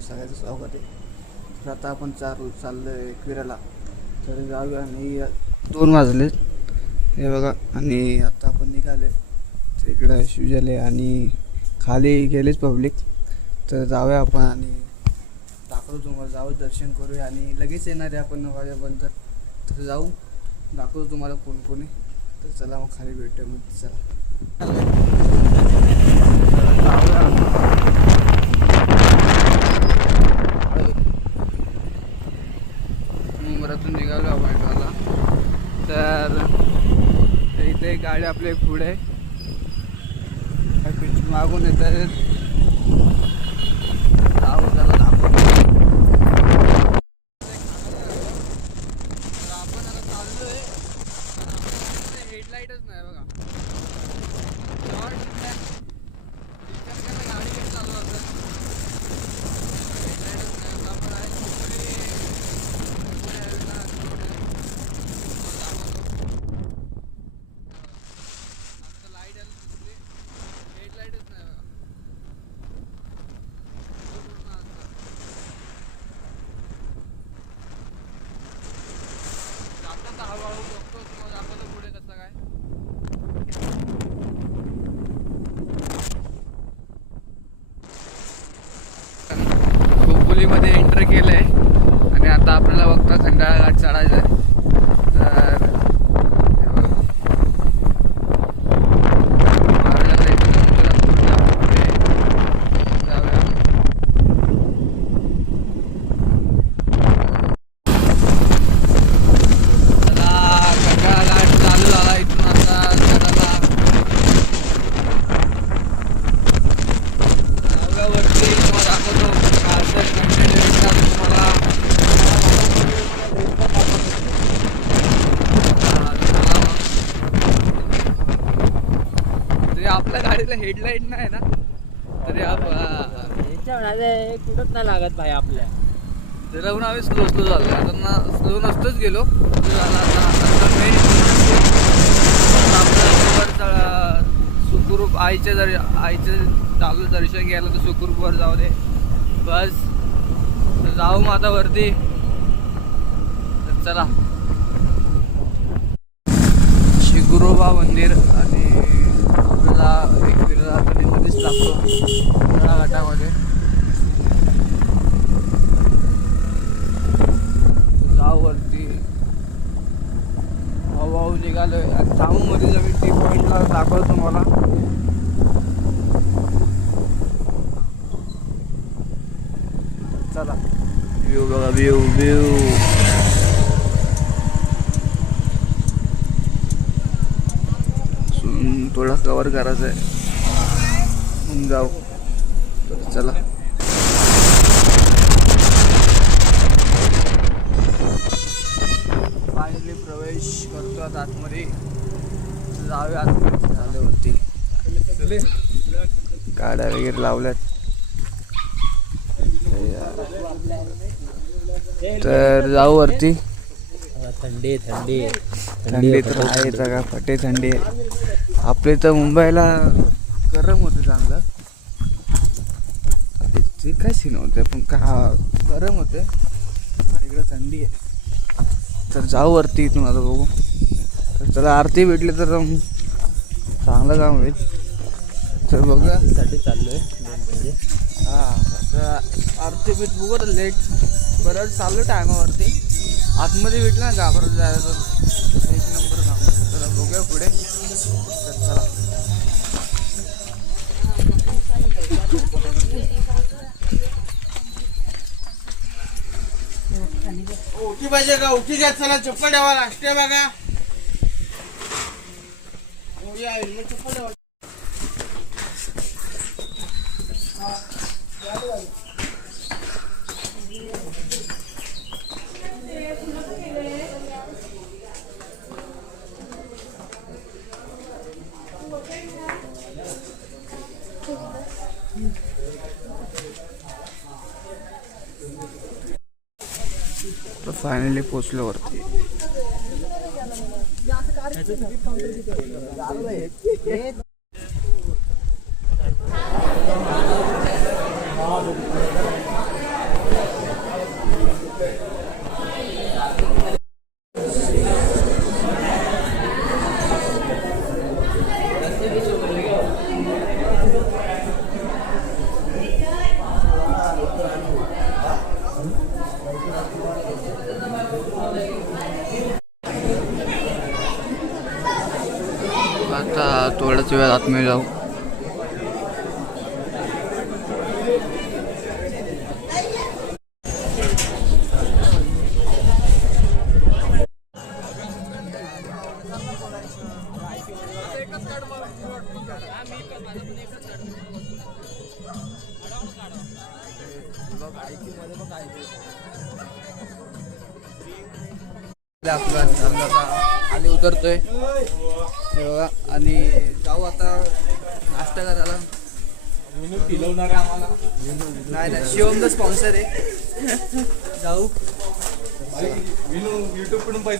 सगळ्याचं स्वागत आहे. तर आता आपण चाललो आहे फिरायला. तर जाऊया. आणि 2 वाजले हे बघा. आणि आता आपण निघाले इकडं शिवजले आणि खाली गेलेच पब्लिक. तर जाऊया आपण आणि दाखवतो तुम्हाला. जाऊ दर्शन करूया आणि लगेच येणार आहे आपण 9 वाजेपर्यंत. तर जाऊ दाखवतो तुम्हाला कोण कोण आहे. तर चला मग खाली भेटूया. मग चला मुंबईतून निघालो आपण मला. तर इथे गाडी आपल्या पुढे मागून येतात. जाऊ त्याला दाखवतो. आपण आता चाललोय. हेडलाईटच नाही बघा. गाडी घेऊन चालू असं हेडलाईटच नाही. आपण आहे लाईट आली दिसली. हेडलाईटच नाही बघा. आता हळूहळू बघतो तुम्हाला दाखवतो पुढे कसं काय. खोपोलीमध्ये एंटर केलंय आणि आता आपल्याला बघता खंडाळा घाट चढायचा आहे. तर आपल्या गाडीला हेडलाईट नाही ना तरी कुठंच नाही लागत भाई आपल्या. त्याला पण आम्ही स्लो झालो. आता स्लो नसतोच गेलो. सुखरूप आईच्या चालू दर्शन घ्यायला तर सुखरूप वर जाऊ दे बस. तर जाऊ मग आता वरती. तर चला शिगुरोबा मंदिर आणि आपल्याला एक फिरायला कधीच लागतो घाटामध्ये. जाऊ वरती. भाऊ निघालोय आणि थांबूमध्ये जमीन टी पॉईंटला दाखवतो तुम्हाला. चला व्ह्यू बघा. व्ह्यू थोडा कवर करायचा आहे. मग जाऊ. तर चला फायनली प्रवेश करतो आता आतमध्ये. जाऊया आतमध्ये. झाल्यावरती गाड्या वगैरे लावल्यात. तर जाऊ वरती. थंडी थंडी थंडी तर आहे का फटे थंडी आहे. आपले तर मुंबईला गरम होतं चांगलं. ते काय सीन होतं पण का गरम होते आणि इकडं थंडी आहे. तर जाऊ वरती इथून आता बघू. तर चला आरती भेटली तर चांगलं काम होईल. तर बघूया साठी चाललोय म्हणजे. हां आरती भेट बघू तर लेट बरं चालू टायमावरती. आतमध्ये भेटलं ना घाबरत जायला तर एक नंबर काम. तर बघूया पुढे. तर चला उठी पाहिजे का? उठी घ्या. चला चप्पल ठेवा. राष्ट्रीय बघा. चप्पल ठेवा. तर फायनली पोचलो वरती. थोड्याच वेळात आतमध्ये जाऊ. आपला चालला आता खाली उतरतोय हे बघा आणि जाऊ आता नाश्ता करायला. नाही नाही शिवम द स्पॉन्सर आहे. जाऊ युट्यूब कडून पैसे